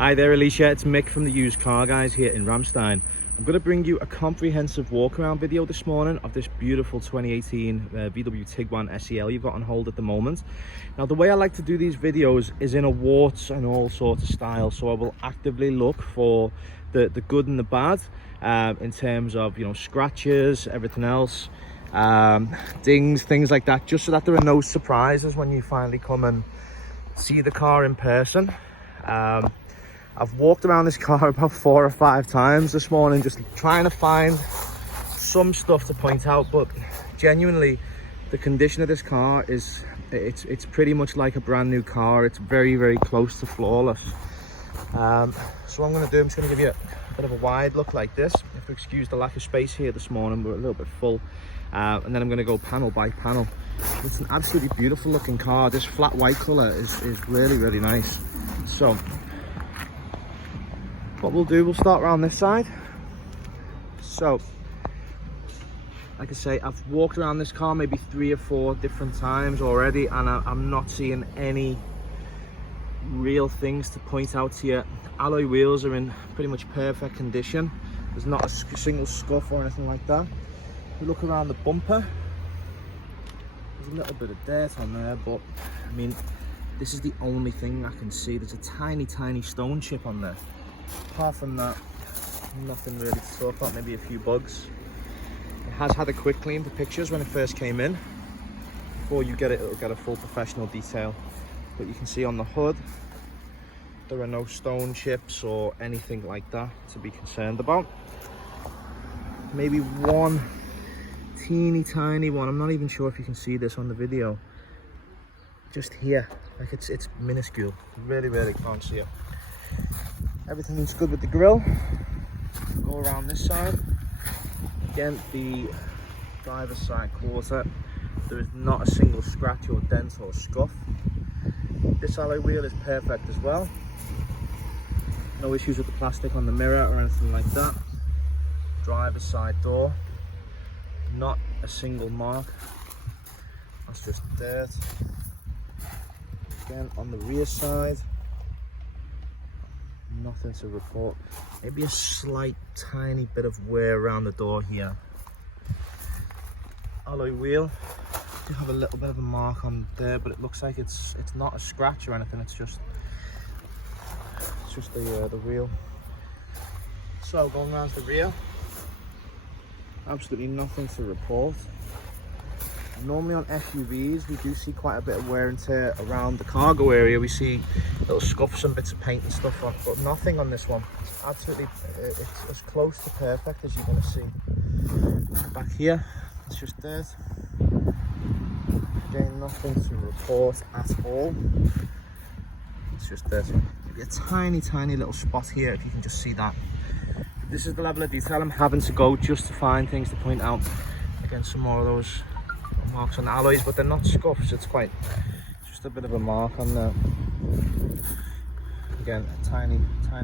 Hi there, Alicia. It's Mick from the Used Car Guys here in Ramstein. I'm going to bring you a comprehensive walk-around video this morning of this beautiful 2018 VW Tiguan SEL you've got on hold at the moment. Now, the way I like to do these videos is in a warts and all sorts of style, so I will actively look for the good and the bad in terms of, you know, scratches, everything else, dings, things like that, just so that there are no surprises when you finally come and see the car in person. I've walked around this car about 4 or 5 times this morning, just trying to find some stuff to point out, but genuinely the condition of this car is it's pretty much like a brand new car. It's very, very close to flawless. So what I'm going to do, I'm just going to give you a bit of a wide look like this. If you excuse the lack of space here this morning, we're a little bit full, and then I'm going to go panel by panel. It's an absolutely beautiful looking car. This flat white color is really, really nice. So what we'll do, we'll start around this side. So like I say, I've walked around this car maybe 3 or 4 different times already, and I'm not seeing any real things to point out here. Alloy wheels are in pretty much perfect condition. There's not a single scuff or anything like that. We look around the bumper, there's a little bit of dirt on there, but I mean, this is the only thing I can see. There's a tiny stone chip on there. Apart from that, nothing really to talk about, maybe a few bugs. It has had a quick clean for pictures when it first came in. Before you get it, it'll get a full professional detail. But you can see on the hood, there are no stone chips or anything like that to be concerned about. Maybe one teeny tiny one, I'm not even sure if you can see this on the video. Just here, like it's minuscule, really can't see it. Everything looks good with the grille. Go around this side. Again, the driver's side quarter. There is not a single scratch or dent or scuff. This alloy wheel is perfect as well. No issues with the plastic on the mirror or anything like that. Driver's side door. Not a single mark. That's just dirt. Again, on the rear side, nothing to report. Maybe a slight tiny bit of wear around the door here. Alloy wheel, do have a little bit of a mark on there, but it looks like it's not a scratch or anything. It's just the wheel. So going around the rear, absolutely nothing to report. Normally on SUVs, we do see quite a bit of wear and tear around the cargo area. We see little scuffs and bits of paint and stuff on, but nothing on this one. It's absolutely, it's as close to perfect as you're going to see. Back here, it's just dirt. Again, nothing to report at all. It's just dirt. Maybe a tiny little spot here, if you can just see that. This is the level of detail I'm having to go just to find things to point out. Again, some more of those marks on the alloys, but they're not scuffs. It's just a bit of a mark on there. Again, a tiny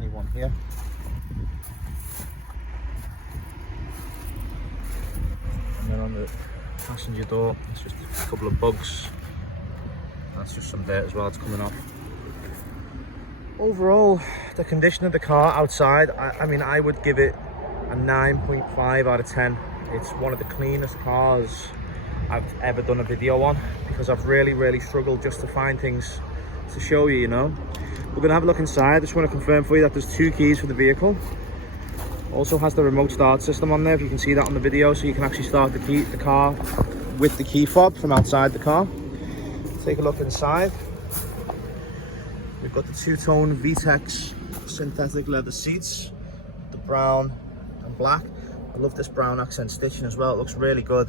one here. And then on the passenger door, it's just a couple of bugs. That's just some dirt as well, it's coming off. Overall, the condition of the car outside, I mean, I would give it a 9.5 out of 10. It's one of the cleanest cars I've ever done a video on, because I've really struggled just to find things to show you, you know. We're gonna have a look inside. I just want to confirm for you that there's 2 keys for the vehicle. Also has the remote start system on there, if you can see that on the video, so you can actually start the car with the key fob from outside the car. Take a look inside. We've got the 2-tone VTEX synthetic leather seats, the brown and black. I love this brown accent stitching as well, it looks really good.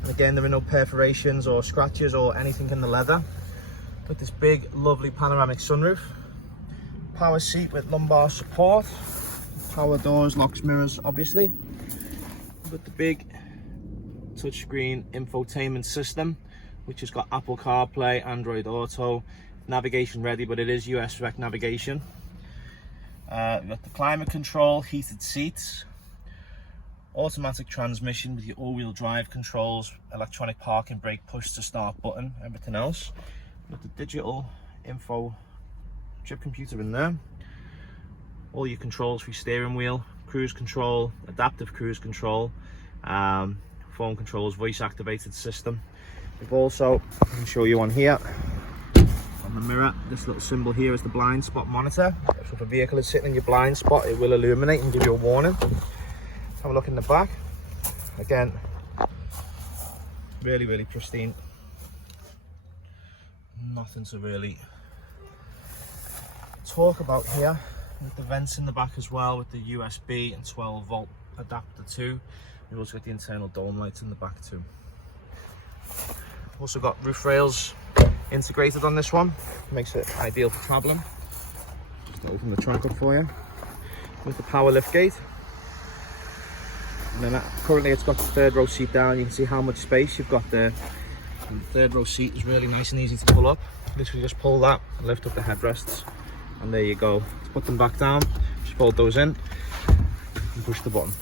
And again, there are no perforations or scratches or anything in the leather. Got this big, lovely panoramic sunroof. Power seat with lumbar support. Power doors, locks, mirrors, obviously. We've got the big touchscreen infotainment system, which has got Apple CarPlay, Android Auto, navigation ready, but it is US rec navigation. We've got the climate control, heated seats, automatic transmission with your all-wheel drive controls, electronic parking brake, push to start button, everything else. With the digital info chip computer in there. all your controls for your steering wheel, cruise control, adaptive cruise control, phone controls, voice activated system. We've also, I can show you on here, on the mirror, this little symbol here is the blind spot monitor. So if a vehicle is sitting in your blind spot, it will illuminate and give you a warning. Let's have a look in the back. Again, really pristine. Nothing to really talk about here. With the vents in the back as well, with the USB and 12 volt adapter too. We've also got the internal dome lights in the back too. Also got roof rails integrated on this one, makes it ideal for traveling. Just open the trunk up for you with the power lift gate. And then currently it's got the third row seat down. You can see how much space you've got there. And the third row seat is really nice and easy to pull up. Literally just pull that and lift up the headrests, and there you go. To put them back down, just fold those in and push the button.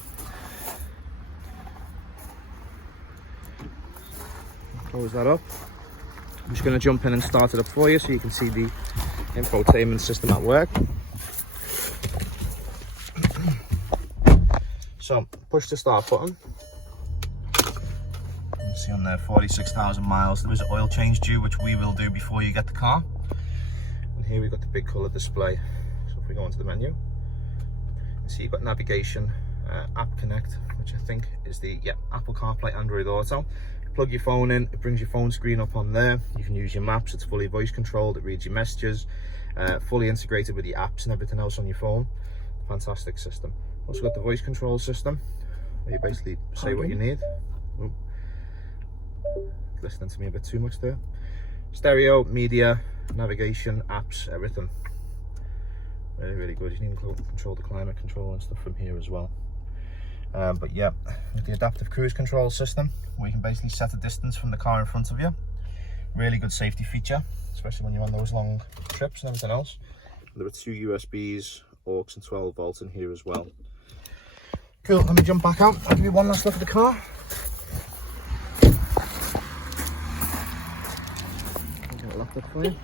Close that up. I'm just going to jump in and start it up for you so you can see the infotainment system at work. So push the start button. You can see on there 46,000 miles. There is an oil change due, which we will do before you get the car. And here we've got the big colour display. So if we go into the menu, you can see you've got navigation, app connect, which I think is the Apple CarPlay, Android Auto. Plug your phone in, it brings your phone screen up on there. You can use your maps, it's fully voice controlled, it reads your messages, fully integrated with your apps and everything else on your phone. Fantastic system. Also got the voice control system, where you basically say what you need. Ooh. Listening to me a bit too much there. Stereo, media, navigation, apps, everything. Really good. You can even control the climate control and stuff from here as well. But yeah, with the adaptive cruise control system, where you can basically set a distance from the car in front of you. Really good safety feature, especially when you're on those long trips and everything else. There are 2 USBs, aux and 12 volts in here as well. Cool, let me jump back out. I'll give you one last look at the car. Get it locked up for you.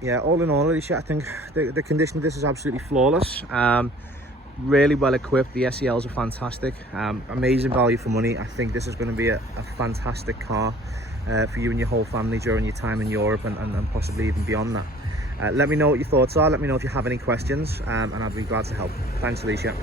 Yeah, all in all, Alicia, I think the condition of this is absolutely flawless. Really well equipped. The SELs are fantastic. Amazing value for money. I think this is going to be a fantastic car for you and your whole family during your time in Europe and possibly even beyond that. Let me know what your thoughts are. Let me know if you have any questions, and I'd be glad to help. Thanks, Alicia.